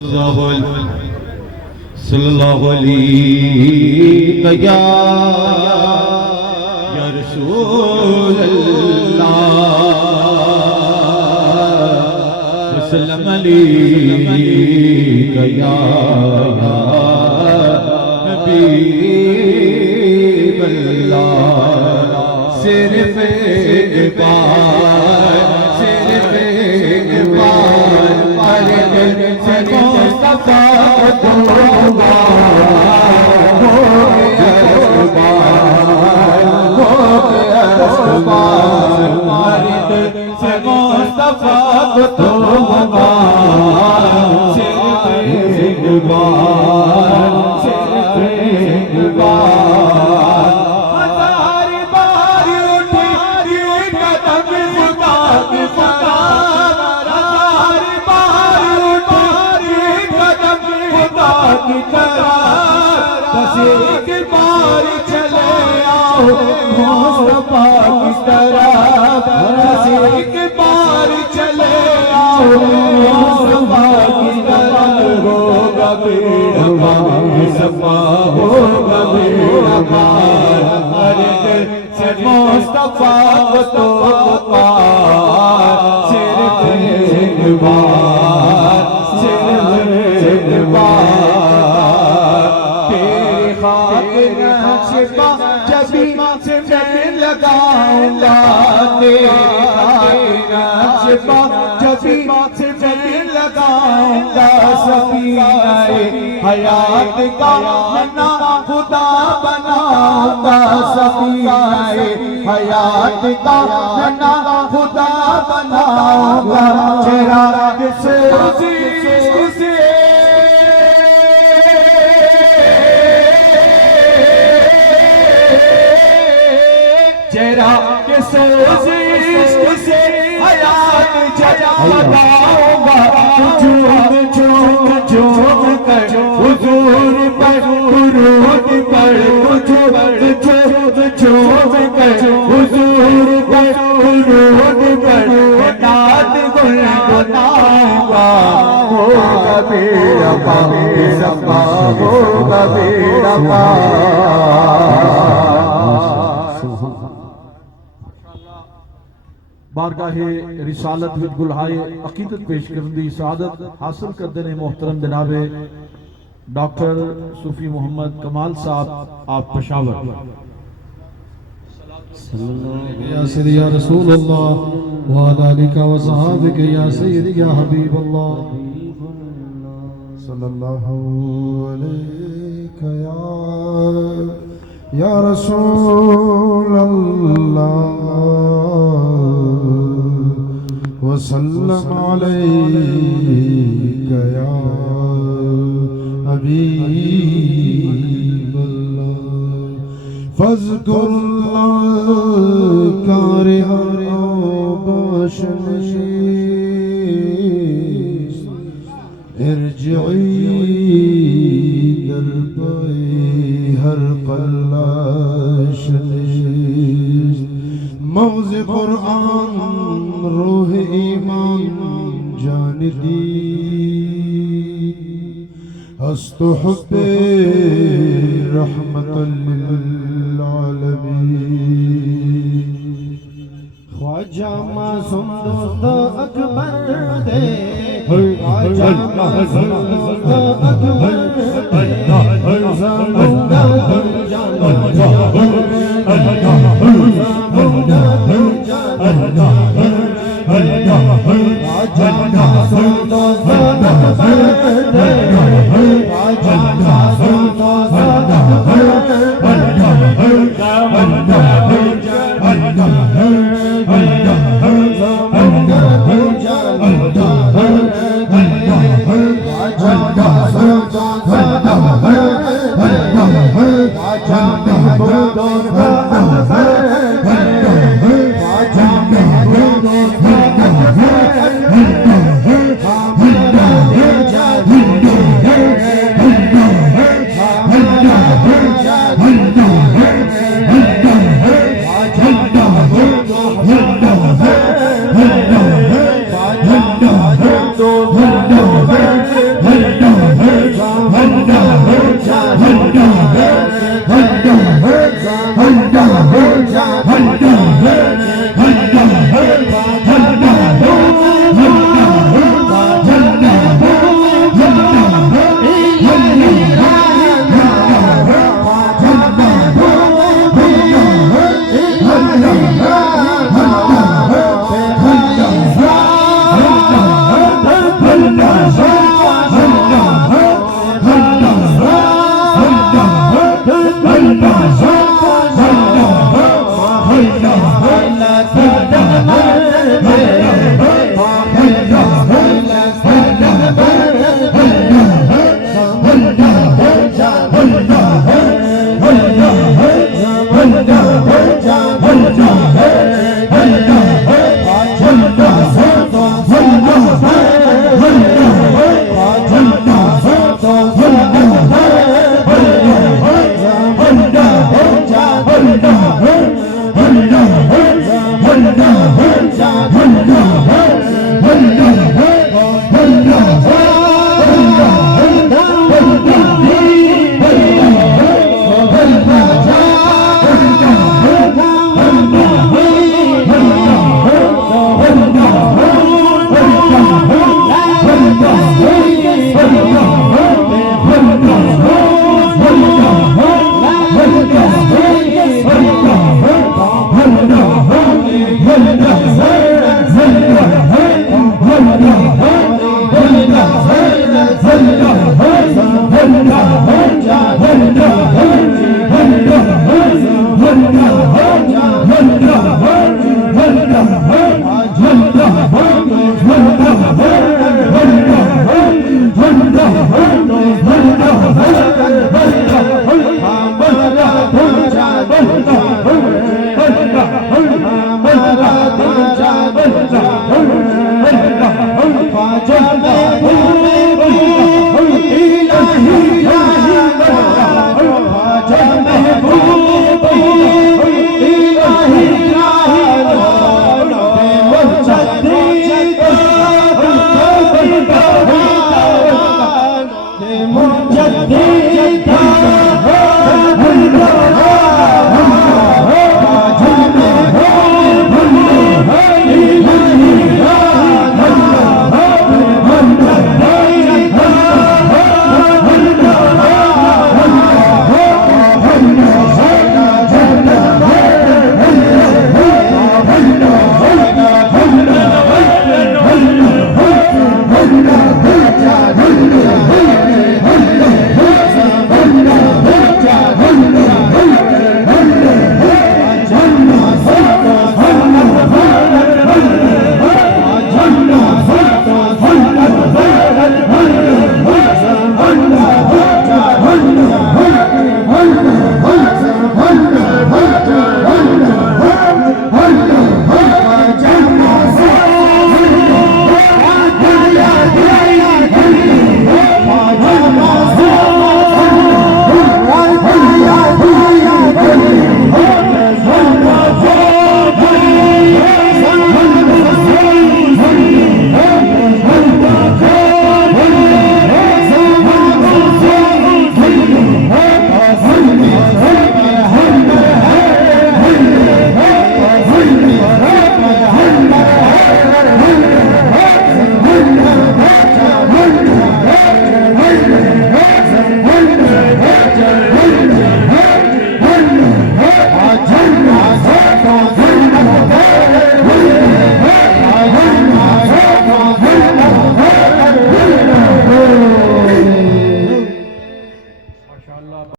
सल्लल्लाहु अलैहि या रसूल अल्लाह वसल्लम अलैका या हबीब अल्लाह। सिर्फ एक बार अरे दिल से मुस्तफा दूंगा हो गया अरे दिल से मुस्तफा दूंगा सिर्फ एक बार हजार बार उठी कदम खुदा की की तरह बस एक बार चले आओ मुस्तफा की तरह बस एक बार चले आओ मुस्तफा की तरह होगा बेड़ा पार सफा होगा बेड़ा पार अरे दिल से मुस्तफा को तो पार सिर्फ एक बार जबी से मैं लगाऊंगा तेरा नक्शा जबी से मैं लगाऊंगा सफीनाए हयात का मना खुदा बनाऊंगा सफीनाए हयात का मना खुदा बनाऊंगा चेहरा किसे चेहरा के सोजिश से हयात जगाऊंगा झूम झूम झूम कर हुजूर पर दुरूद पढ़ झूम झूम झूम कर हुजूर पर दुरूद पढ़ नात गुनगुनाऊंगा होगा बेड़ा पार सफा होगा बेड़ा पार। बारगाहे रिसालत विच गुलहाए अकीदत पेश करने की सआदत हासिल करते हैं मोहतरम जनाबे डॉक्टर सूफी मोहम्मद कमाल साहब आप पेशावर। या सय्यदी या रसूल अल्लाह व अला आलिका व सहाबिका या सय्यदी या हबीब अल्लाह सल्लल्लाहु अलैका या रसूल अल्लाह वसल्लम अलैका या हबीब अल्लाह फज़कुरुल्लाह कारिहा बाशनीस इरजिई दरबाई हर कल्लाशनीस मग़ज़ क़ुरआन रूह ईमान जान दी हस्त हुब्बे रहमतल लिल आलमीन ख्वाजा मासूम दोस्त अकबर दे ख्वाजा मासूम दोस्त अकबर दे ज़माना